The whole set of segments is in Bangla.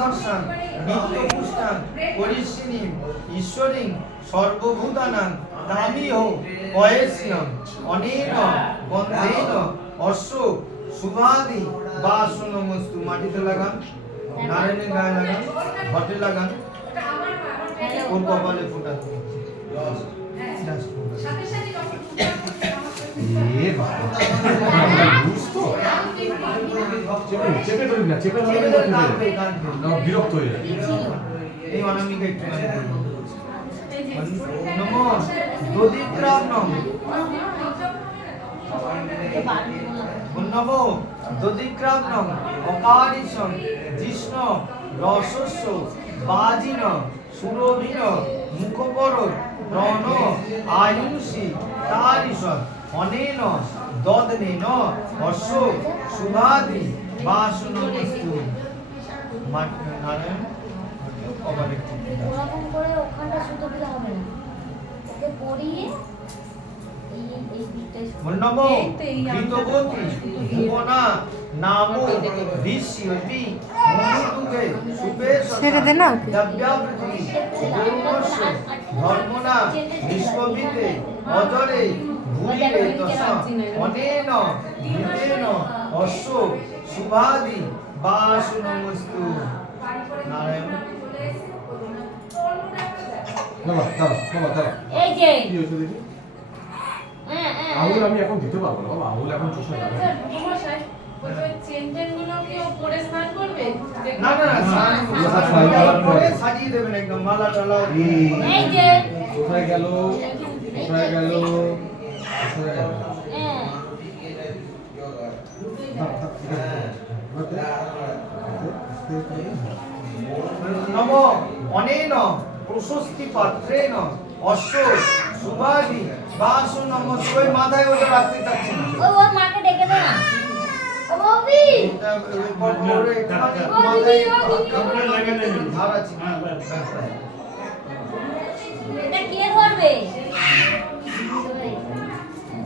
দর্শন নিত্যপুষ্টাং পরিশ্রিণীং ঈশ্বরীং সর্বভূতানাং তামিহ পয়েস্যং অনেন গন্ধেন অশ্ব শুভাদি বাসনমস্তু। মাটিতে লাগান, নারায়ণের গায়ে লাগান, ঘটে লাগান, ওর কপালে ফোঁটা দিন। বিরক্ত হয়ে যায়। এই অনামিকা একটু নমো দধিক্রামণম নমো দধিক্রামণম অকারিশম জিষ্ণ রসস্য বাজিন সুরভিন মুখপর রণ আয়ুষি তারিশন অনেন দদনেন অশ্ব শুভাদি বাসনমস্তু। নারায়ণ কপালে ওরকম করে ওখানটা সুতো দিলে হবে না, ওকে পরিয়ে এই দিকটাই নমো গীতবতী ভুবনা নামো ঋষি মনুতুগে ছেড়ে দে না ওকে। দ্রব্যাবৃতি গৌরস্য ধর্মনা নিষ্পবিতে অজরে ভূমিরে তস অনেন ভূতেন অশ্ব শুভাদি বাসনমস্তু। নারায়ণ এই যে কি হয়েছে দেখি? আঙুল আমি এখন দিতে পারবো না বাবা, আঙুল এখন চুষে যাবে। না না করে সাজিয়ে দেবেন একদম মালা টালা। এই যে কোথায় গেল, কোথায় গেল, কোথায় গেল? নম অনেন প্রশস্তি পাত্রেন অশ্ব সুভাদি বাসনমস্তু। ওই মাথায় ওটা রাখতে চাচ্ছি না। ও মাকে ডেকে দে না। ও ববি এটা এরপর পরে মাথায় কাপড় লাগিয়ে দেবেন, ধার আছে। এটা কে ধরবে?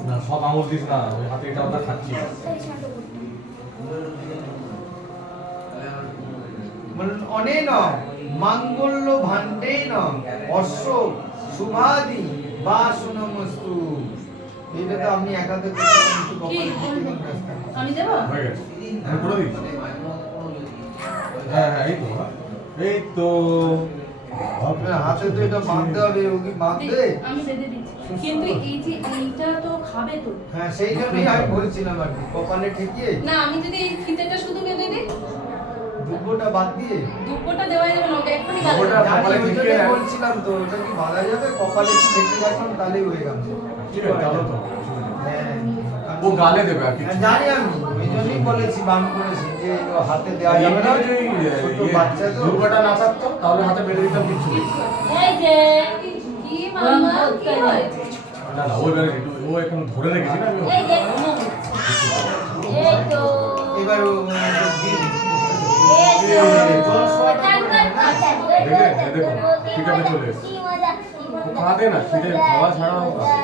না সব আঙুল দিস না, ওই হাতে এটা ওটা খাচ্ছি। অনেন মাঙ্গল্য ভাণ্ডেন অশ্ব শুভাদি বাসনমস্তু। এটা তো আপনি একাতে আমি দেব? হয়ে গেছে, আমি করে দিচ্ছি। হ্যাঁ হ্যাঁ, এই তো এই তো আপনার হাতে তো এটা বাঁধতে হবে। ও কি বাঁধবে? আমি বেঁধে দিচ্ছি, কিন্তু এই যে এইটা তো খাবে তো। হ্যাঁ সেই জন্যই আমি বলছিলাম আর কি, কপালে ঠেকিয়ে না আমি যদি এই ফিতেটা শুধু বেঁধে দিই, দুব্বটা বাদ দিয়ে দুপুরটা দেওয়া যাবে না, ওটা এক্ষুনি দুপুরটা বাঁধা জানি, কপালে ওই ঠেকিয়ে জন্যই বলছিলাম তো, ওটা কি বাঁধা যাবে? কপালে একটু ঠেকিয়ে রাখুন, তাহলেই হয়ে গেল। ঠিক আছে, চলো তো। হ্যাঁ ও গালে দেবে আর কিছু। জানি আমি, ওই জন্যই বলেছি, বান করেছি যে ও হাতে দেওয়া যাবে না, ছোট বাচ্চা তো। দুর্গাটা না থাকতো তাহলে হাতে বেঁধে দিতাম কিছু। এই যে কি মামা কি হয়েছে? না না, ও এবারে ও এখন ধরে রেখেছি না আমি। এই যে এই তো এবার ও দিয়ে দিই। এই যে দেখলে দেখো ঠিক আছে, চলে এসেছে। ও খাওয়াতে না, খিদে খাওয়া ছাড়াও খাবে।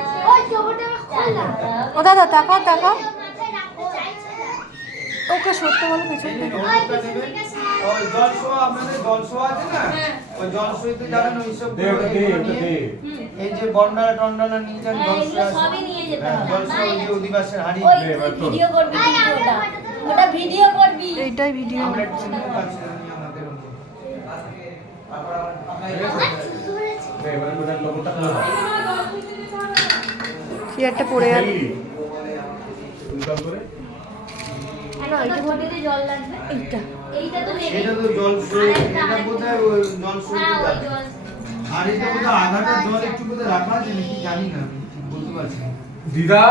ও দাদা তাকাও তাকাও, ওকে সত্যি বলো পেছন এই থেকে। যে হলুদটা নেবেন। ওই জলসোয়া, আপনাদের জলসোয়া আছে না? ওই জলসোয়াতে যাবেন, ওই সব দে ওটা দে, ওটা দে। এই যে বন্ডারা টন্ডারা নিয়ে যান, হ্যাঁ, জলসোয়া এগুলো আছে। সবই নিয়ে যেতে হ্যাঁ, হবে। জলসোয়া ওই যে অধিবাসের হাঁড়ি। ওই তুই ভিডিও করবি কিন্তু ওটা ভিডিও করবি। এইটাই ভিডিও। আমরা একটু চিহ্ন পাচ্ছি না আমাদের মধ্যে। দে, এবারে ওটার লোগোটা খুলে দাও। চেয়ারটা পড়ে গেল। এই, উল্টান করে। কেন এইটা বডিতে জল লাগবে? এইটা এইটা তো নেবে। এটা তো জলসোয়া, এটা বোধহয় ওই জলসোয়াতে হ্যাঁ ওই যাবে। জল। আর এটা বোধহয় আধাটা জল একটু বোধহয় রাখা আছে নাকি জানি না, আমি ঠিক বলতে পারছি না। দিদা